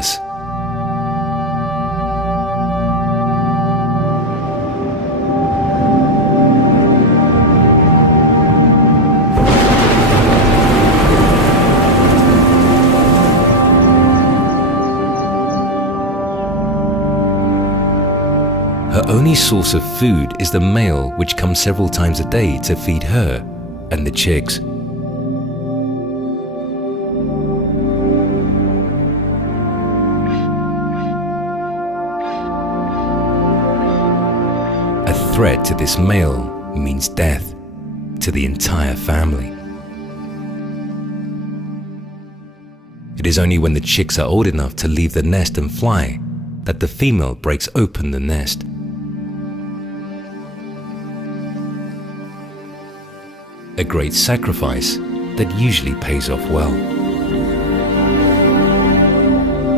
useless. Her only source of food is the male, which comes several times a day to feed her and the chicks. A threat to this male means death to the entire family. It is only when the chicks are old enough to leave the nest and fly that the female breaks open the nest. A great sacrifice that usually pays off well.